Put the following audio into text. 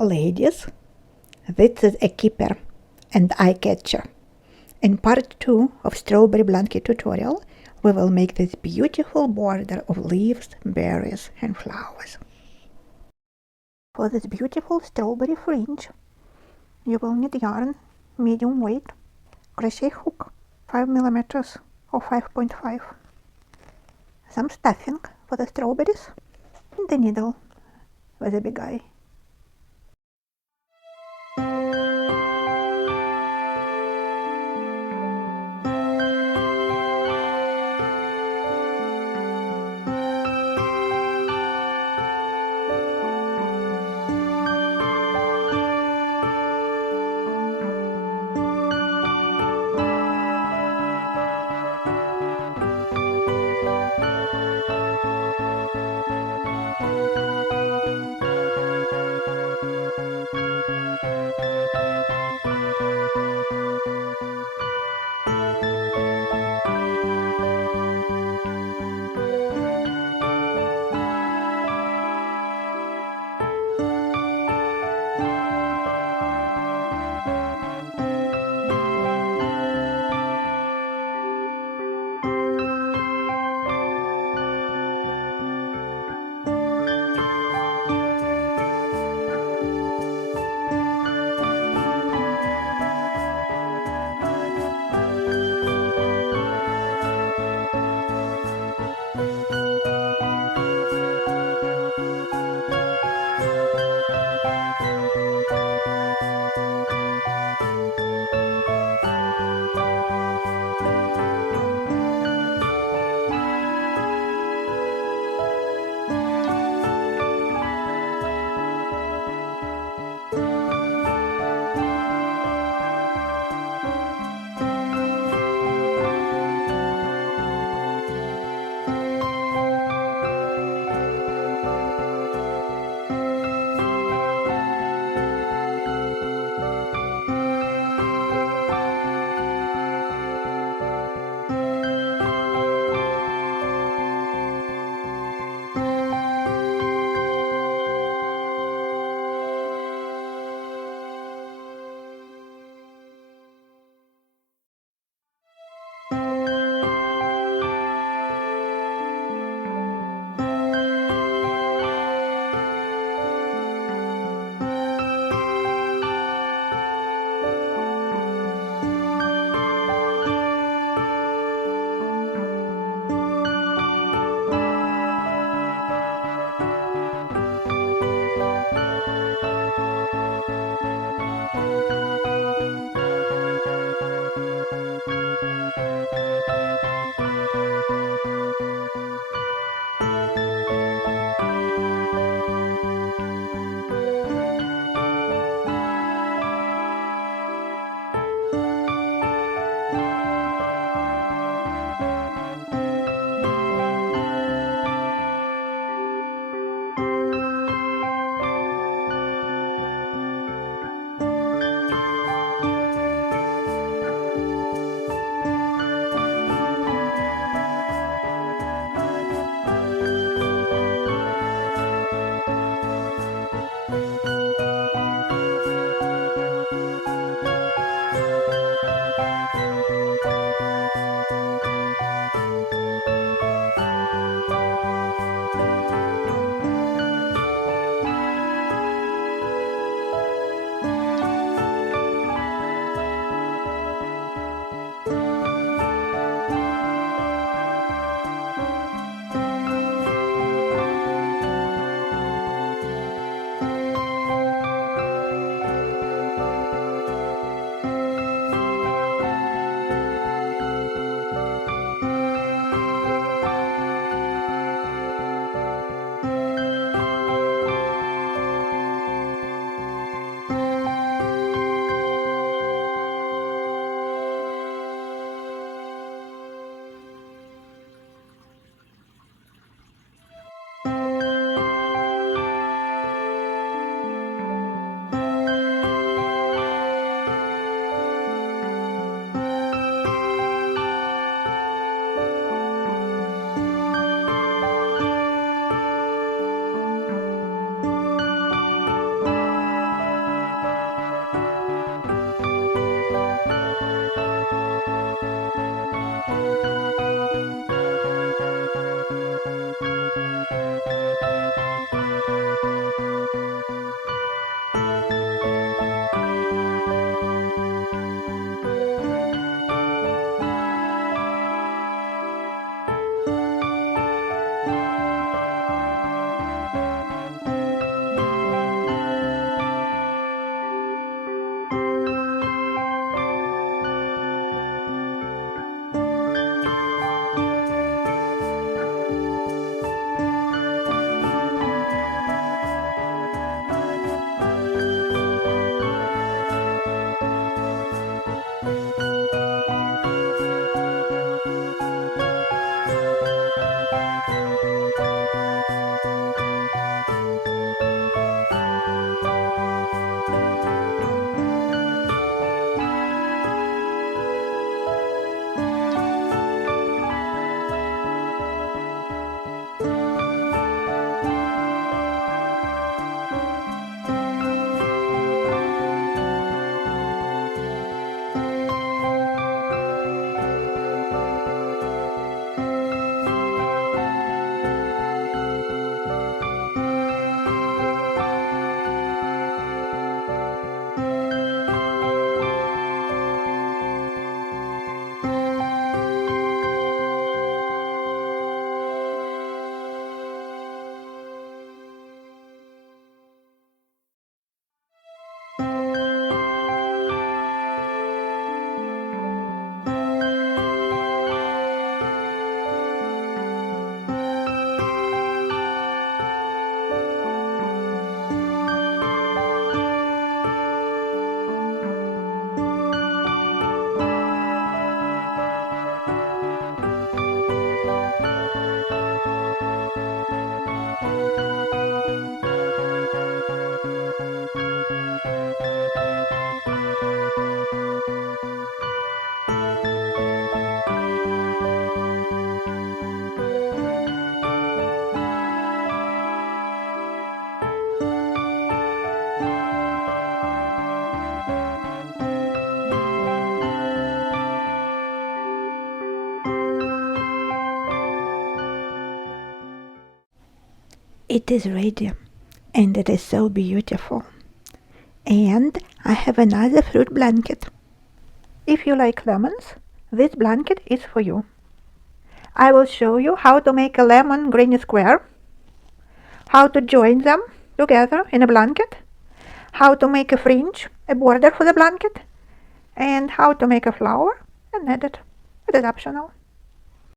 Ladies, this is a keeper and eye catcher. In part 2 of Strawberry Blanket tutorial, we will make this beautiful border of leaves, berries and flowers. For this beautiful strawberry fringe, you will need yarn, medium weight, crochet hook 5 mm or 5.5, some stuffing for the strawberries, and the needle with a big eye. It is ready, and it is so beautiful. And I have another fruit blanket. If you like lemons, this blanket is for you. I will show you how to make a lemon green square, how to join them together in a blanket, how to make a fringe, a border for the blanket, and how to make a flower and knit it. It is optional.